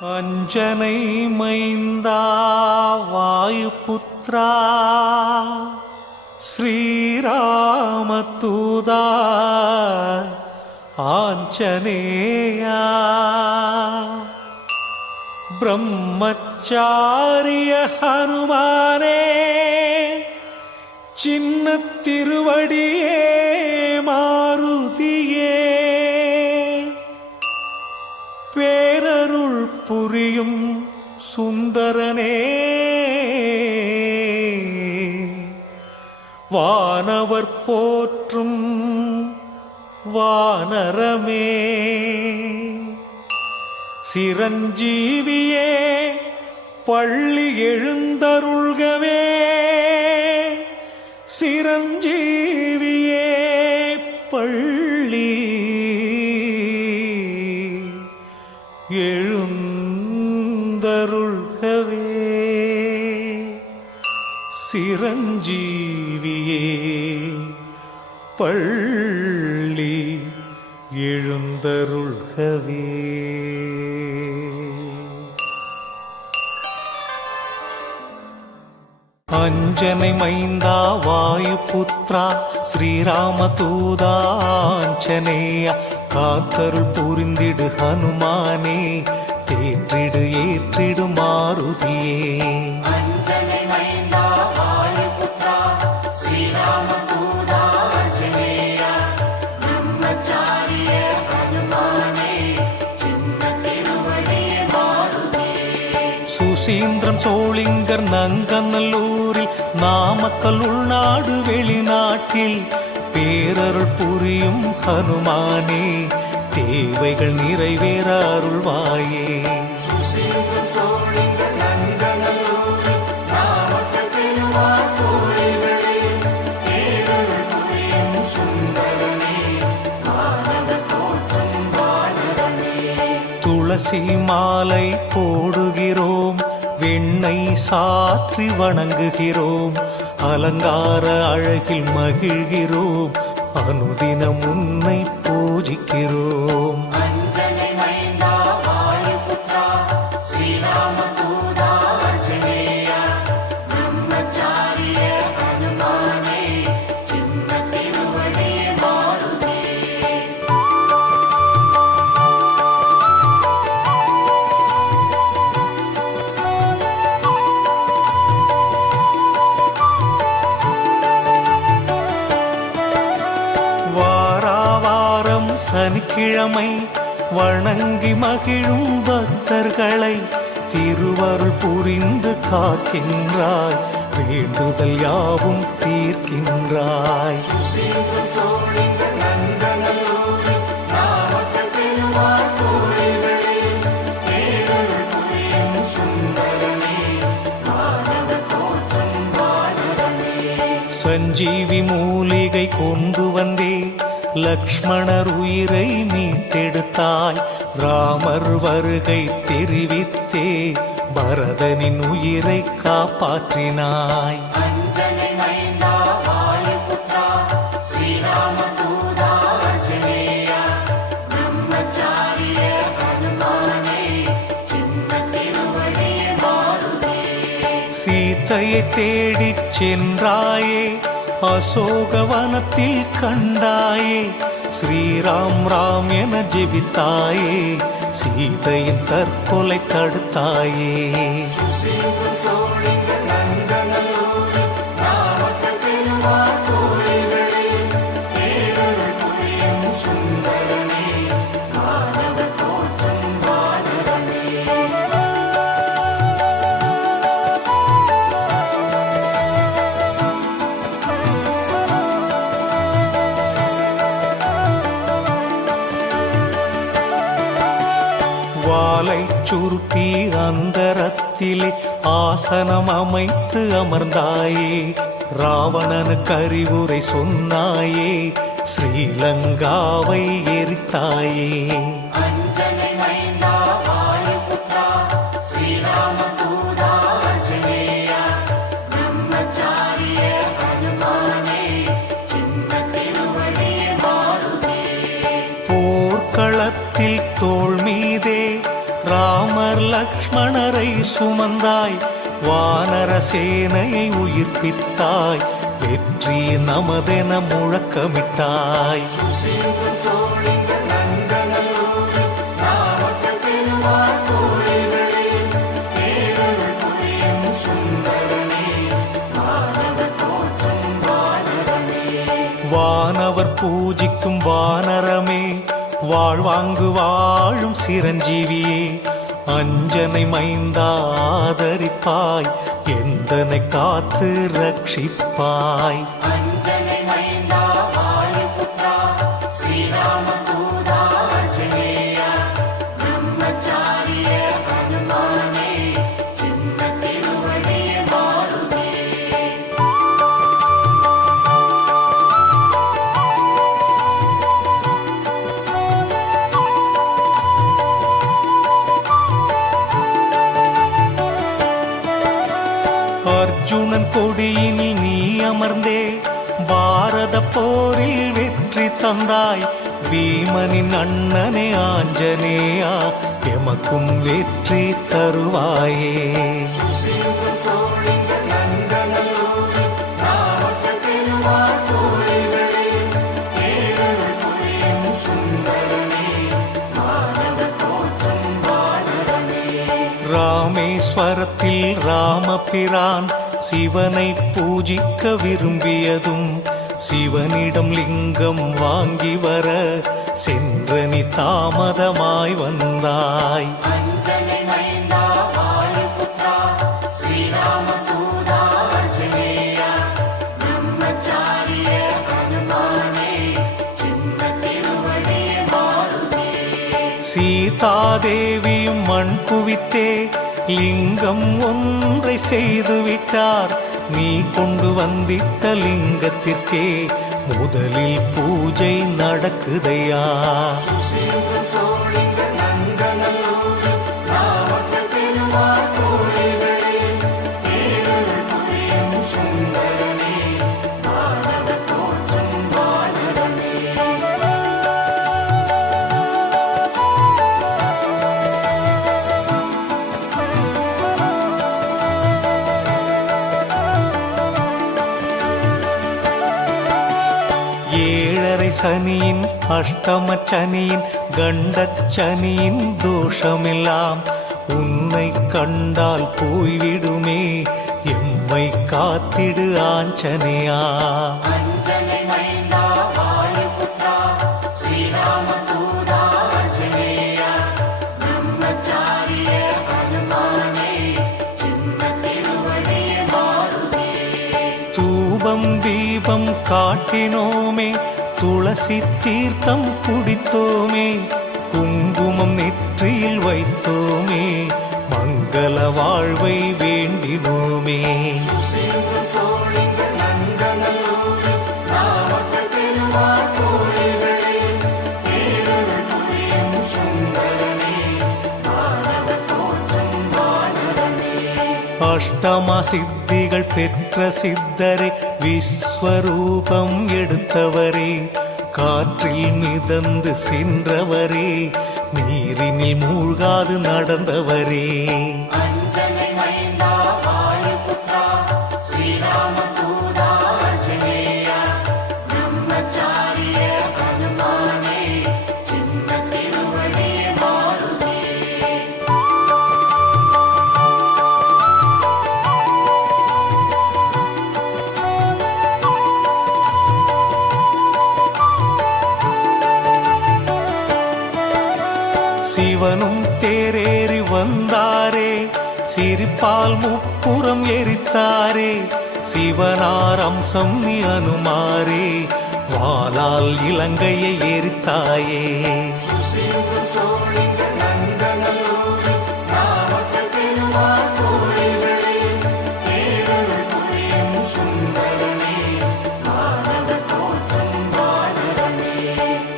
அஞ்சனை மைந்தா வாயுபுத்ரா ஸ்ரீராமதூதா ஆஞ்சனேயா. பிரம்மச்சாரிய ஹனுமானே சின்ன திருவடியே மாறுத. புரியும் சுந்தரனே. வானவர் போற்றும் வானரமே. சிரஞ்சீவியே பள்ளி எழுந்தருள்கவே. சிரஞ்சீவியே பள்ளி சிரஞ்சீவியே பள்ளி எழுந்தருள்கவே. அஞ்சனை மைந்தா வாயு வாயுபுத்ரா ஸ்ரீராம தூதாஞ்சனேயா காத்தருள் புரிந்திடு ஹனுமானே தேற்றிடு ஏற்றிடு மாருதியே. நாமக்கல் உள்நாடு வெளிநாட்டில் பேரருள் புரியும் ஹனுமானே தேவைகள் நிறைவேற அருள்வாயே. துளசி மாலை போடுகிறோம் வெண்ணெய் சாற்றி வணங்குகிறோம் அலங்கார அழகில் மகிழ்கிறோம். அனுதினம் உன்னை பூஜிக்கிறோம். சனிக்கிழமை வணங்கி மகிழும் பக்தர்களை திருவருள் புரிந்து காக்கின்றாய். வேண்டுதல் யாவும் தீர்க்கின்றாய். சஞ்சீவி மூலிகை கொண்டு லக்ஷ்மணர் உயிரை மீட்டெடுத்தாய். ராமர் வருகை தெரிவித்தே பரதனின் உயிரை காப்பாற்றினாய். அஞ்சனை தேடிச் சென்றாயே அசோகவனத்தில் கண்டாயே ஸ்ரீராம் ராம் என ஜெபித்தாயே சீதையின் தற்கொலை தடுத்தாயே. அந்தரத்திலே ஆசனம் அமைத்து அமர்ந்தாயே. ராவணனுக்கு அறிவுரை சொன்னாயே. ஸ்ரீலங்காவை எரித்தாயே. சுமந்தாய். வானர சேனையை உயிர்ப்பித்தாய். வெற்றி நமதென முழக்கமிட்டாய். வானவர் பூஜிக்கும் வானரமே வாழ்வாங்கு வாழும் சிரஞ்சீவியே. அஞ்சனை மைந்தா ஆதரிப்பாய் எந்தனை காத்து ரட்சிப்பாய். போரில் வெற்றி தந்தாய். பீமனின் அண்ணனே ஆஞ்சனேயா எமக்கும் வெற்றி தருவாயே. ராமேஸ்வரத்தில் ராமபிரான் சிவனை பூஜிக்க விரும்பியதும் சிவனிடம் லிங்கம் வாங்கி வர சென்றனி தாமதமாய் வந்தாய். சீதாதேவியும் மண் குவித்தே லிங்கம் ஒன்றை செய்து விட்டார் நீ கொண்டு வந்திட்ட லிங்கத்திற்கே முதலில் பூஜை நடக்குதையா? ஏழரை சனியின் அஷ்டம சனியின் கண்டச் சனியின் தோஷமெல்லாம் உன்னை கண்டால் போய்விடுமே. எம்மை காத்திடு ஆஞ்சனையா துளசி தீர்த்தம் குடித்தோமே குங்குமம் நெற்றியில் வைத்தோமே மங்கள வாழ்வை வேண்டினோமே. அஷ்டமா சித்திகள் பெற்ற சித்தரே விஸ்வரூபம் எடுத்தவரே காற்றில் மிதந்து சென்றவரே நீரினில் மூழ்காது நடந்தவரே. சிரிப்பால் முப்புறம் எரித்தாரே. சிவனார் அம்சம் நீ அனுமாரே. வாளால் இலங்கையை எரித்தாயே.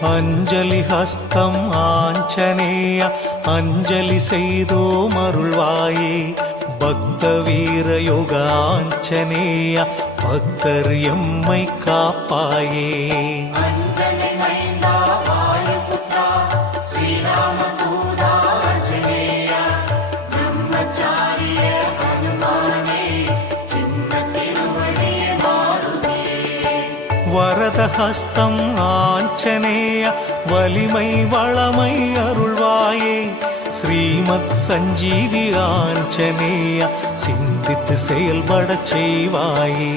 அஞ்சலி ஹஸ்தம் ஆஞ்சனேய அஞ்சலி செய்தோம் அருள்வாயே. பக்தவீரயோக ஆஞ்சனேயா பக்தர் எம்மை காப்பாயே. வரதஹஸ்தம் ஆஞ்சனேய வலிமை வளமை அருள்வாயே. ஸ்ரீமத் சஞ்சீவி ஆஞ்சநேயா சிந்தித்து செயல்படச் செய்வாயே.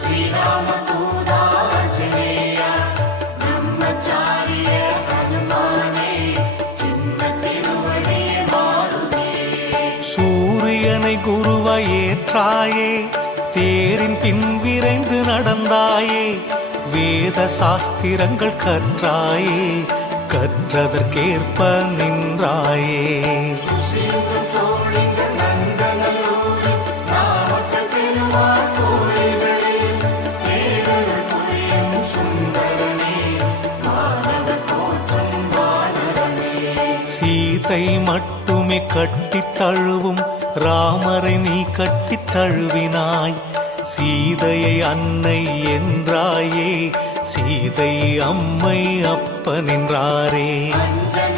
ஸ்ரீராமதூதா அஞ்சனேயா பிரம்மச்சாரிய ஹனுமானே சின்ன திருவடியே மாருதியே சூரியனை குருவாய் ஏற்றாயே தேரின் பின் விரைந்து நடந்தாயே வேத சாஸ்திரங்கள் கற்றாயே கற்றதற்கேற்ப நின்றாயே. சீதை மட்டுமே கட்டித் தழுவும் ராமரை நீ கட்டித் தழுவினாய். சீதையை அன்னை என்றாயே சீதை அம்மை அப்பனின்றாரே. அஞ்சனை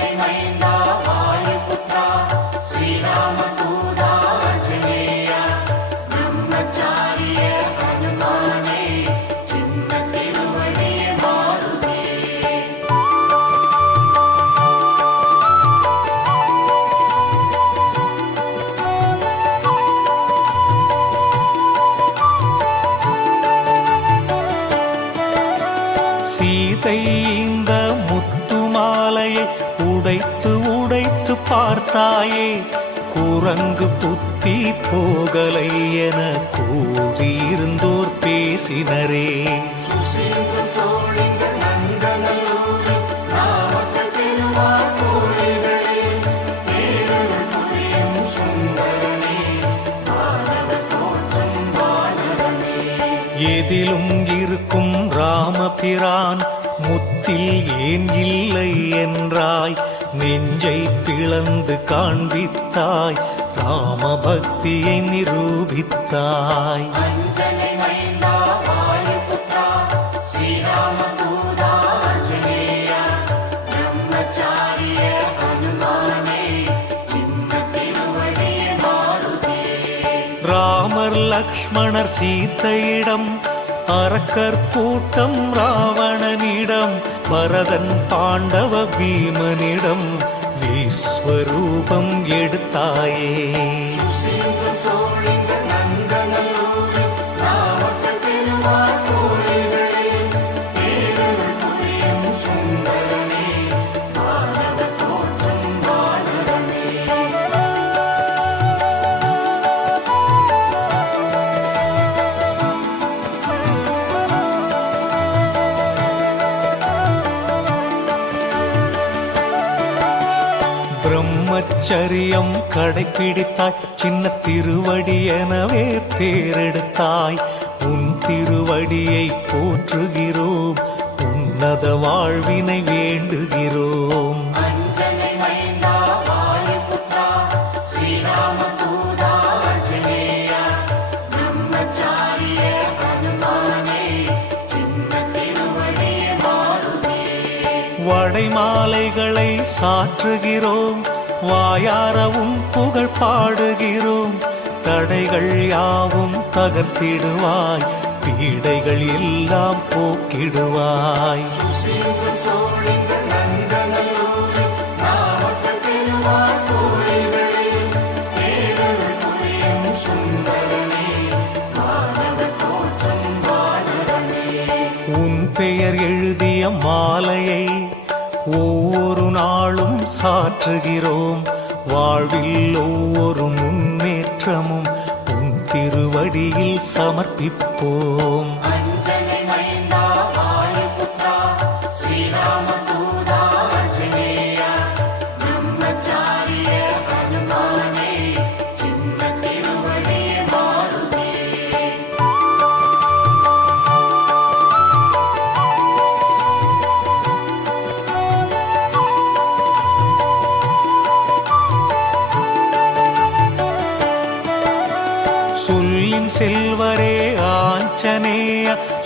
உடைத்து உடைத்து பார்த்தாயே குரங்கு புத்தி போகலை என கூடியிருந்தோர் பேசினரே. எதிலும் இருக்கும் ராமபிரான் முத்தில் ஏன் இல்லை என்றாய் நெஞ்சை பிளந்து காண்பித்தாய் ராம பக்தியை நிரூபித்தாய். ராமர் லக்ஷ்மணர் சீத்தையிடம் அரக்கர் கூட்டம் ராவணனிடம் பரதன் பாண்டவ பீமனிடம் விஸ்வரூபம் எடுத்தாயே. பிரம்மச்சரியம் கடைபிடித்தாய் சின்ன திருவடி எனவே பேரெடுத்தாய். உன் திருவடியை போற்றுகிறோம். உன்னத வாழ்வினை வேண்டுகிறோம். வடை மாலைகளை சாற்றுகிறோம். வாயாரவும் புகழ் பாடுகிறோம். தடைகள் யாவும் தகர்த்திடுவாய். பீடைகள் எல்லாம் போக்கிடுவாய். உன் பெயர் எழுதிய மாலையை ஒவ்வொரு நாளும் சாற்றுகிறோம். வாழ்வில் ஒவ்வொரு முன்னேற்றமும் உன் திருவடியில் சமர்ப்பிப்போம்.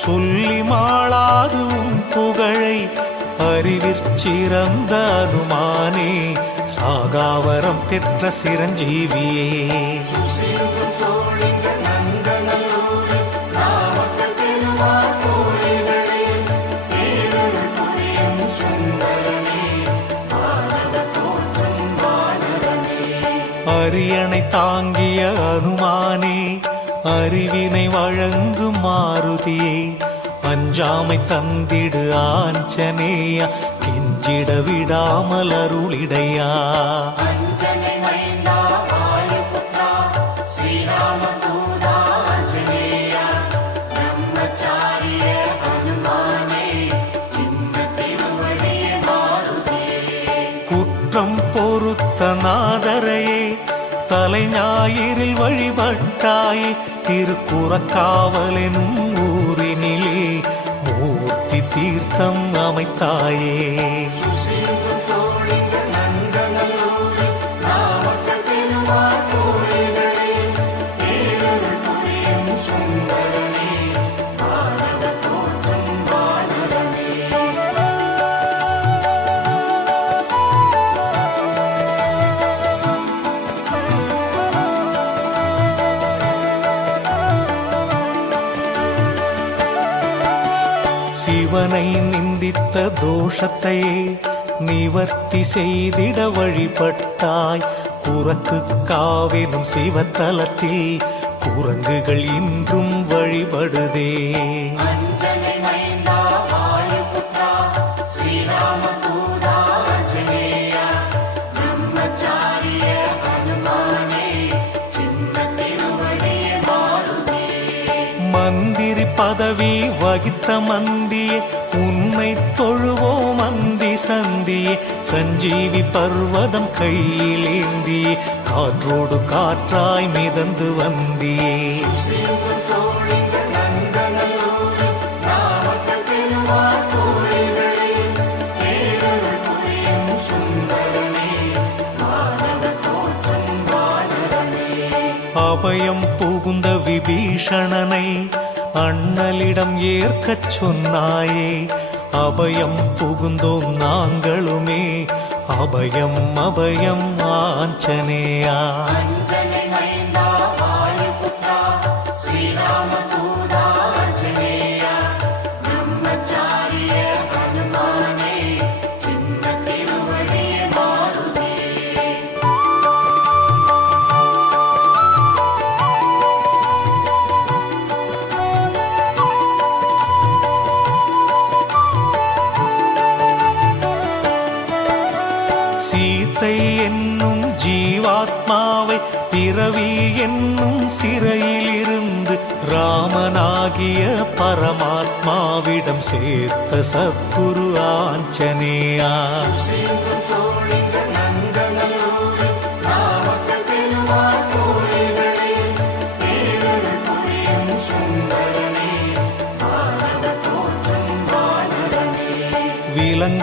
சொல்லி மாளாது உன் புகழை அறிவிற்சிறந்த அனுமானே. சாகாவரம் பெற்ற சிரஞ்சீவியே. அரியணை தாங்கிய அனுமானே. அறிவினை வழங்கும் மாருதியே அஞ்சாமை தந்திடு ஆஞ்சனேயா கெஞ்சிட விடாமல் அருளிடையா. குற்றம் பொறுத்த நாதரையே தலை ஞாயிறில் வழிபட்டாயே திருக்குறக்காவலெனும் ஊரினிலே மூர்த்தி தீர்த்தம் அமைத்தாயே. தோஷத்தை நிவர்த்தி செய்திட வழிபட்டாய். குரக்கு காவெனும் சிவத்தலத்தில் குரங்குகள் இன்றும் வழிபடுதே. சஞ்சீவி பர்வதம் கையில் ஏந்தியே காற்றோடு காற்றாய் மிதந்து வந்தியே அபயம் புகுந்த விபீஷணனை அண்ணலிடம் ஏற்கச் சொன்னாயே அபயம் புகுந்தோம் நாங்களுமே. அபயம் அபயம் ஆஞ்சனேயா சீத்தை என்னும் ஜீவாத்மாவை பிறவி என்னும் சிறையிலிருந்து ராமனாகிய பரமாத்மாவிடம் சேர்த்த சத்குரு ஆஞ்சனேயா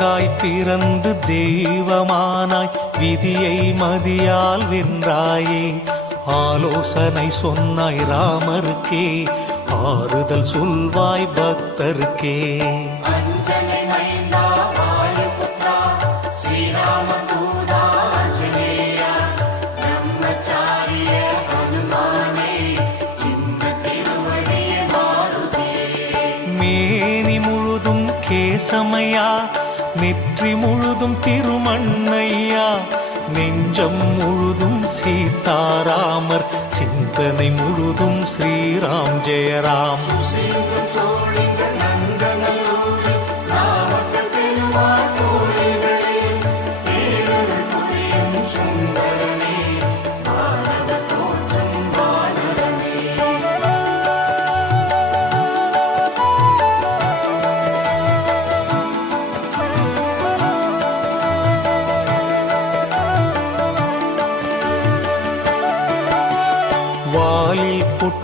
விலங்காய் பிறந்து தெய்வமானாய் விதியை மதியால் வென்றாயே. ஆலோசனை சொன்னாய் ராமருக்கே ஆறுதல் சொல்வாய் பக்தருக்கே. நன்றி முழுதும் திருமண்ணையா? நெஞ்சம் முழுதும் சீதாராமர். சிந்தனை முழுதும் ஸ்ரீராம் ஜெயராம். சோழி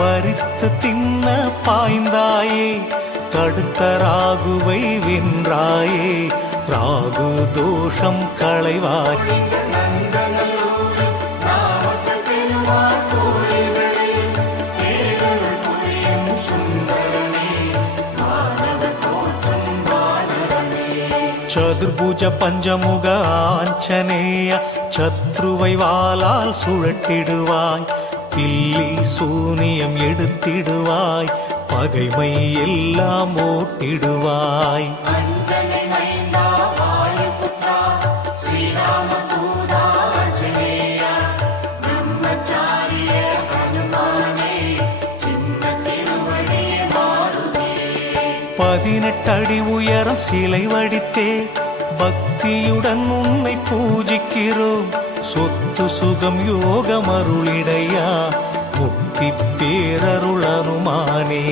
பறித்து தின்ன பாய்ந்தாயே தடுத்த ராகுவை வென்றாயே ராகு தோஷம் களைவாய் நந்தநல்லூரில் சதுர்புஜ பஞ்சமுக ஆஞ்சநேய சத்ருவை வாளால் சுழட்டிடுவாய் பில்லி சூனியம் எடுத்திடுவாய். பகைமை எல்லாம் ஓட்டிடுவாய். பதினெட்டடி உயரம் சிலை வடித்தே. பக்தியுடன் உன்னை பூஜிக்கிறோம். சொத்து சுகம் யோகம் அருளிடையா முக்தி பேரருள் அனுமானே